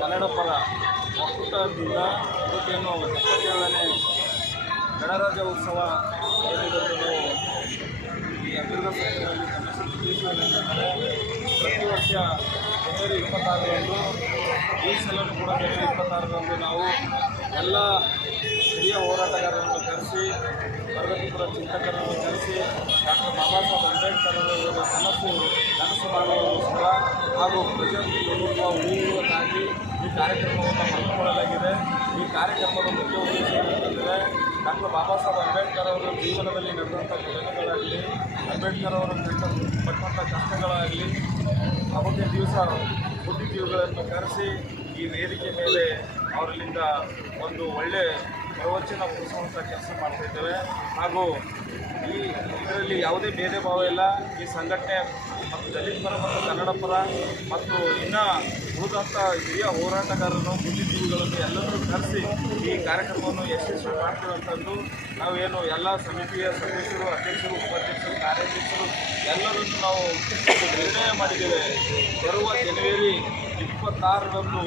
ಕನ್ನಡ ಪರ ಒಕ್ಕೂಟದಿಂದ ಇವತ್ತೇನು 77ನೇ ಗಣರಾಜ್ಯ ಉತ್ಸವ ಏನಿದೆ ಈ ಅಭಿವೃದ್ಧಿ ಸಂಸ್ಥೆಗಳಲ್ಲಿ ಗಮನಿಸಿದ್ದಾರೆ. ಪ್ರತಿ ವರ್ಷ ಜನವರಿ 26ರಂದು ಈ ಸಲನೂ ಕೂಡ ಜನವರಿ 26ರಂದು ನಾವು ಎಲ್ಲ ಹಿರಿಯ ಹೋರಾಟಗಾರರನ್ನು ಕರೆಸಿ ಪ್ರಗತಿಪರ ಚಿಂತಕರನ್ನು ಕರೆಸಿ ಡಾಕ್ಟರ್ ಬಾಬಾ ಸಾಹೇಬ್ ಅಂಬೇಡ್ಕರ್ ಅವರ ಕನಸು ಮಾಡುವುದಕ್ಕೋಸ್ಕರ ಹಾಗೂ ಪ್ರಜಾಪ್ರಭುತ್ವ ಉಳಿಯುವುದಕ್ಕಾಗಿ ಈ ಕಾರ್ಯಕ್ರಮವನ್ನು ಹಮ್ಮಿಕೊಳ್ಳಲಾಗಿದೆ. ಈ ಕಾರ್ಯಕ್ರಮದ ಮುಖ್ಯ ಉದ್ದೇಶ ಏನೆಂದರೆ ಡಾಕ್ಟರ್ ಬಾಬಾ ಸಾಹೇಬ್ ಅಂಬೇಡ್ಕರ್ ಅವರ ಜೀವನದಲ್ಲಿ ನಡೆದಂಥ ಘಟನೆಗಳಾಗಲಿ, ಅಂಬೇಡ್ಕರ್ ಅವರು ಪಟ್ಟಂಥ ಕಷ್ಟಗಳಾಗಲಿ, ಅವತ್ತಿನ ದಿವಸ ಬುದ್ಧಿಜೀವಿಗಳನ್ನು ಕರೆಸಿ ಈ ವೇದಿಕೆ ಮೇಲೆ ಅವರಿಂದ ಒಂದು ಒಳ್ಳೆಯ ಪ್ರವಚನ ಮುಗಿಸುವಂಥ ಕೆಲಸ ಮಾಡ್ತಾಯಿದ್ದೇವೆ. ಹಾಗೂ ಇದರಲ್ಲಿ ಯಾವುದೇ ಭೇದ ಭಾವ ಇಲ್ಲ. ಈ ಸಂಘಟನೆ ಮತ್ತು ದಲಿತ ಪರ ಮತ್ತು ಕನ್ನಡ ಪರ ಮತ್ತು ಇನ್ನು ಉಳಿದಂಥ ಹಿರಿಯ ಹೋರಾಟಗಾರರು ಬುದ್ಧಿಜೀವಿಗಳನ್ನು ಎಲ್ಲರೂ ಕರೆಸಿ ಈ ಕಾರ್ಯಕ್ರಮವನ್ನು ಯಶಸ್ವಿ ಮಾಡ್ತೀವಂತಂದು ನಾವೇನು ಎಲ್ಲ ಸಮಿತಿಯ ಸದಸ್ಯರು, ಅಧ್ಯಕ್ಷರು, ಉಪಾಧ್ಯಕ್ಷರು, ಕಾರ್ಯಾಧ್ಯಕ್ಷರು ಎಲ್ಲರನ್ನು ನಾವು ನಿರ್ಣಯ ಮಾಡಿದ್ದೇವೆ. ಬರುವ ಜನವರಿ 26ರಂದು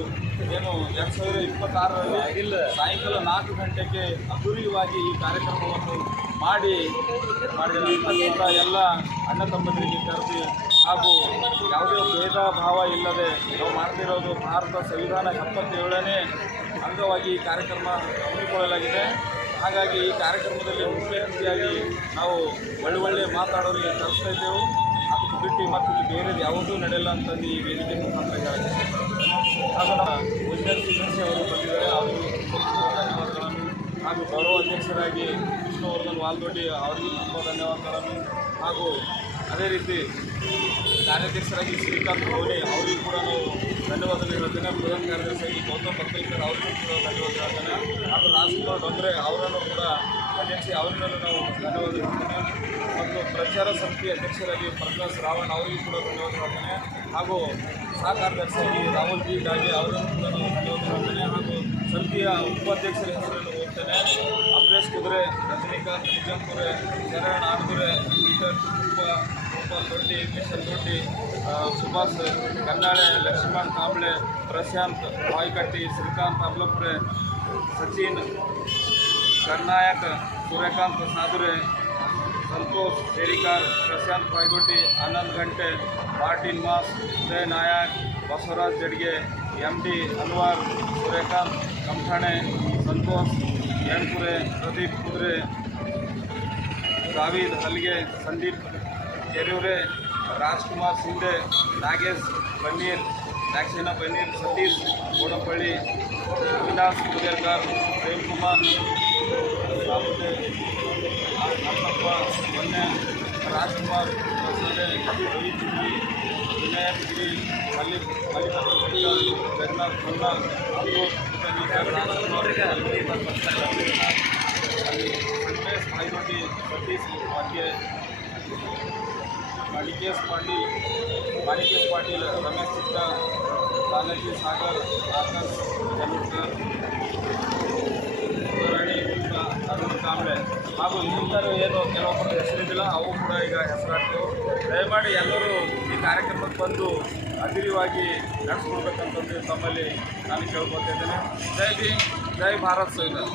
ಏನು 2026ರಲ್ಲಿ ಸಾಯಂಕಾಲ 4 ಗಂಟೆಗೆ ಅದ್ದೂರಿಯಾಗಿ ಈ ಕಾರ್ಯಕ್ರಮವನ್ನು ಮಾಡಿದ ಎಲ್ಲ ಅಣ್ಣ ತಮ್ಮಂದಿರಿಗೆ ಕರೆದಿ ಹಾಗೂ ಯಾವುದೇ ಭೇದ ಭಾವ ಇಲ್ಲದೆ ನಾವು ಮಾಡ್ತಿರೋದು ಭಾರತ ಸಂವಿಧಾನ 77ನೇ ಅಂಗವಾಗಿ ಈ ಕಾರ್ಯಕ್ರಮ ಹಮ್ಮಿಕೊಳ್ಳಲಾಗಿದೆ. ಹಾಗಾಗಿ ಈ ಕಾರ್ಯಕ್ರಮದಲ್ಲಿ ಮುಖ್ಯ ಅತಿಥಿಯಾಗಿ ನಾವು ಒಳ್ಳೆ ಮಾತಾಡೋರಿಗೆ ಕರೆಸ್ತಾ ಇದ್ದೆವು. ಅದಕ್ಕೆ ಬಿಟ್ಟು ಮತ್ತು ಇಲ್ಲಿ ಬೇರೆದು ಯಾವುದೂ ನಡೆಯಲ್ಲ ಅಂತಂದು ಈ ವೇದಿಕೆ ಮುಖಾಂತರ ಹೇಳಕ್ಕೆ ಹಾಗೂ ನಮ್ಮ ವಿದ್ಯಾರ್ಥಿ ಅವರು ಬಂದಿದ್ದಾರೆ. ಅವರಿಗೂ ಧನ್ಯವಾದಗಳನ್ನು ಹಾಗೂ ಗೌರವ ಅಧ್ಯಕ್ಷರಾಗಿ ವಿಷ್ಣುವರ್ಧನ್ ವಾಲ್ದೊಡ್ಡಿ ಅವರಿಗೂ ತುಂಬ ಧನ್ಯವಾದಗಳನ್ನು ಹಾಗೂ ಅದೇ ರೀತಿ ಕಾರ್ಯಾಧ್ಯಕ್ಷರಾಗಿ ಶ್ರೀಕಾಂತ್ ಧೋನಿ ಅವರಿಗೂ ಕೂಡ ನಾವು ಧನ್ಯವಾದಗಳು ಹೇಳ್ತೇನೆ. ಪ್ರಧಾನ ಕಾರ್ಯದರ್ಶಿಯಾಗಿ ಗೌತಮ್ ಬತ್ತಲ್ಕರ್ ಅವರಿಗೂ ಕೂಡ ಧನ್ಯವಾದ ಹೇಳ್ತೇನೆ. ಹಾಗೂ ರಾಜ್ಕುಮಾರ್ ಡೊಂಗ್ರೆ ಅವರನ್ನು ಕೂಡ ಅಧ್ಯಕ್ಷ ಅವರಿಂದಲೂ ನಾವು ಧನ್ಯವಾದ ಹೇಳ್ತೇನೆ. ಮತ್ತು ಪ್ರಚಾರ ಸಮಿತಿ ಅಧ್ಯಕ್ಷರಾಗಿ ಪ್ರಕಾಶ್ ರಾವಣ್ ಅವರಿಗೂ ಕೂಡ ಧನ್ಯವಾದ ಹೇಳ್ತೇನೆ. ಹಾಗೂ ಸಹ ಕಾರ್ಯದರ್ಶಿಯಾಗಿ ರಾಹುಲ್ ಜಿ ಡಾಗೆ ಅವರನ್ನು ಕೂಡ ನಾವು ಧನ್ಯವಾದ ಹೇಳ್ತೇನೆ. ಹಾಗೂ ಸಮಿತಿಯ ಉಪಾಧ್ಯಕ್ಷರ ಹೆಸರನ್ನು ಹೋಗ್ತೇನೆ. Aparesh Kudure, Rajinikanth Nizampure, Sharan Adgure, Peter Gopal Doddi, Mishan Doddi, Subhash Kannale, Laxman Kamble, Prashant Baykatti, Srikanth Ablapure, Sachin Karnayaka, Suryakant Sadure, Santosh Herikar, Prashant Baydoddi, Anand Gante, Martin Mas, Uday Nayak, Basavaraj Jadge, MD Anwar, Suryakant Kamathane, Santosh Enpure, Pradeep Kudure, Javeed ಹಲ್ಗೆ, Sandeep ಕೆರೂರೆ, Rajkumar Shinde, Nagesh ಬನ್ನೀರ್, ದಾಕ್ಷಿಣ ಬನ್ನೀರ್, Satish Godampalli, Avinash ಕುದೇರ್ಕರ್, Prem Kumar ಸಾಬುತೆ, ಅಪ್ಪಪ್ಪ ಮೊನ್ನೆ, ರಾಜ್ಕುಮಾರ್ ರವಿ ಚಿದ್ರಿ, ವಿನಾಯಕ್ ಗಿರಿ, ಮಲ್ಲಿಕಾರ್ಜುನ ಜಗನ್ನಾಥ್ ಖನ್ನಾ, ಅಶೋಕ್ ರಾಜ್ಕುಮಾರ್, ಸಂತೇಶ್ ಭಾಯ್ದೊಡ್ಡಿ, ಸತೀಶ್ ವಾಗ್ಯೆ, ಮಾಣಿಕೇಶ್ ಪಾಟೀಲ್, ರಮೇಶ್ ಚಿತ್ರ, ಬಾಲಾಜಿ ಸಾಗರ್, ಆಕಾಶ್ ಜಲೂರ್ಕರ್, ರಾಣಿ ಗುಪ್ತಾ, ಅರುಣ್ ಕಾಂಬ್ಳೆ ಹಾಗೂ ಇನ್ನಿತರು ಏನು ಕೆಲವೊಬ್ಬರು ಹೆಸರಿದ್ದಿಲ್ಲ ಅವು ಕೂಡ ಈಗ ಹೆಸರಾಗ್ತೇವೆ. ದಯಮಾಡಿ ಎಲ್ಲರೂ ಈ ಕಾರ್ಯಕ್ರಮಕ್ಕೆ ಬಂದು ಅದಿರಿವಾಗಿ ನಡೆಸ್ಕೊಡ್ಬೇಕಂತಂದು ತಮ್ಮಲ್ಲಿ ನಾನು ಕೇಳ್ಕೊತಾ ಇದ್ದೇನೆ. ಜೈ ಭೀಮ್, ಜೈ ಭಾರತ್ ಸಂವಿಧಾನ.